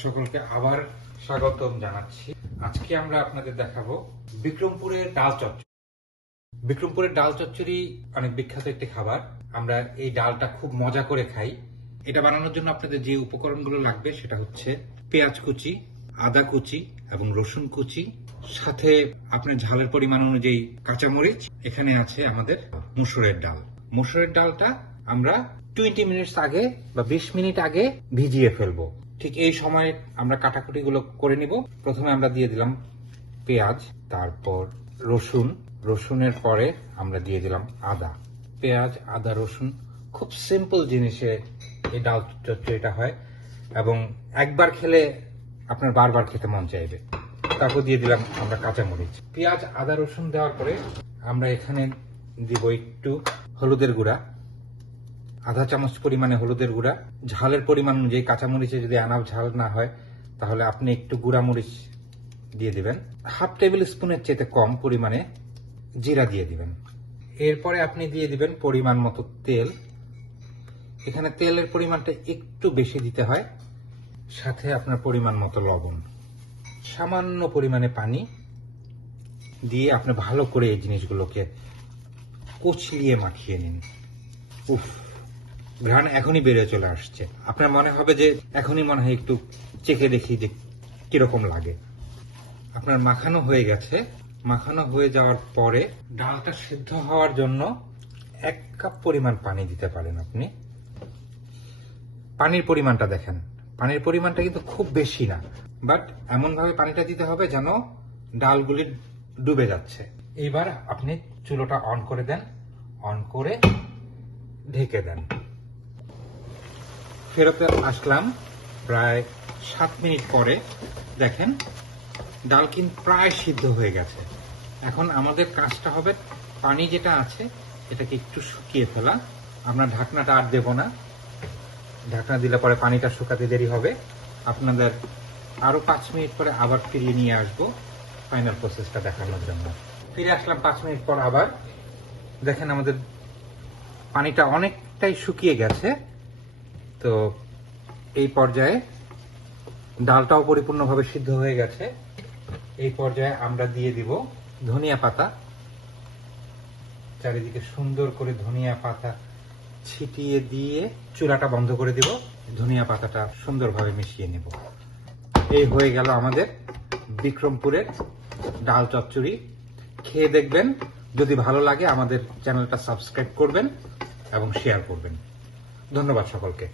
সকলকে আবার স্বাগতম জানাচ্ছি। আজকে আমরা আপনাদের দেখাবো বিক্রমপুরের ডাল চচ্চড়ি। বিক্রমপুরের ডাল চচ্চড়ি অনেক বিখ্যাত একটি খাবার। আমরা এই ডালটা খুব মজা করে খাই। এটা বানানোর জন্য আপনাদের যে উপকরণগুলো লাগবে সেটা হচ্ছে পেঁয়াজ কুচি, আদা কুচি এবং রসুন কুচি, সাথে আপনার ঝালের পরিমাণ অনুযায়ী কাঁচামরিচ। এখানে আছে আমাদের মসুরের ডাল। মসুরের ডালটা আমরা 20 মিনিটস আগে বা 20 মিনিট আগে ভিজিয়ে ফেলবো। ঠিক এই সময় আমরা কাটাকুটিগুলো করে নিব। প্রথমে আমরা দিয়ে দিলাম পেঁয়াজ, তারপর রসুন, রসুনের পরে আমরা দিয়ে দিলাম আদা। পেঁয়াজ, আদা, রসুন খুব সিম্পল জিনিসে এই ডাল চচ্চড়িটা হয় এবং একবার খেলে আপনার বারবার খেতে মন চাইবে। তারপর দিয়ে দিলাম আমরা কাঁচামরিচ। পেঁয়াজ, আদা, রসুন দেওয়ার পরে আমরা এখানে দিব একটু হলুদের গুঁড়া, আধা চামচ পরিমাণে হলুদের গুঁড়া। ঝালের পরিমাণ অনুযায়ী কাঁচামরিচে যদি আনাপ ঝাল না হয় তাহলে আপনি একটু গুঁড়া মরিচ দিয়ে দিবেন। হাফ টেবিল স্পুনের চেয়ে কম পরিমাণে জিরা দিয়ে দিবেন। এরপরে আপনি দিয়ে দিবেন পরিমাণ মতো তেল। এখানে তেলের পরিমাণটা একটু বেশি দিতে হয়। সাথে আপনার পরিমাণ মতো লবণ, সামান্য পরিমাণে পানি দিয়ে আপনি ভালো করে এই জিনিসগুলোকে কচলিয়ে মাখিয়ে নিন। উফ, ঘ্রাণ এখনই বেড়ে চলে আসছে। আপনার মনে হবে যে এখনই মনে হয় একটু চেখে দেখি যে কিরকম লাগে। আপনার মাখানো হয়ে গেছে। মাখানো হয়ে যাওয়ার পরে ডালটা সিদ্ধ হওয়ার জন্য 1 কাপ পরিমাণ পানি দিতে পারেন আপনি। পানির পরিমাণটা দেখেন, পানির পরিমাণটা কিন্তু খুব বেশি না, বাট এমনভাবে পানিটা দিতে হবে যেন ডালগুলি ডুবে যাচ্ছে। এবার আপনি চুলোটা অন করে দেন, অন করে ঢেকে দেন। ফেরত আসলাম প্রায় 7 মিনিট পরে। দেখেন ডাল কিন্তু প্রায় সিদ্ধ হয়ে গেছে। এখন আমাদের কাজটা হবে পানি যেটা আছে এটাকে একটু শুকিয়ে ফেলা। আমরা ঢাকনাটা আর দেব না, ঢাকনা দিলে পরে পানিটা শুকাতে দেরি হবে। আপনাদের আরো 5 মিনিট পরে আবার ফিরিয়ে নিয়ে আসবো ফাইনাল প্রসেসটা দেখানোর জন্য। ফিরে আসলাম 5 মিনিট পর আবার। দেখেন আমাদের পানিটা অনেকটাই শুকিয়ে গেছে। তো এই পর্যায়ে ডালটাও পরিপূর্ণভাবে সিদ্ধ হয়ে গেছে। এই পর্যায়ে আমরা দিয়ে দিব ধনিয়া পাতা। চারিদিকে সুন্দর করে ধনিয়া পাতা ছিটিয়ে দিয়ে চুলাটা বন্ধ করে দিব। ধনিয়া পাতাটা সুন্দরভাবে মিশিয়ে নেব। এই হয়ে গেল আমাদের বিক্রমপুরের ডাল চচ্চড়ি। খেয়ে দেখবেন, যদি ভালো লাগে আমাদের চ্যানেলটা সাবস্ক্রাইব করবেন এবং শেয়ার করবেন। ধন্যবাদ সকলকে।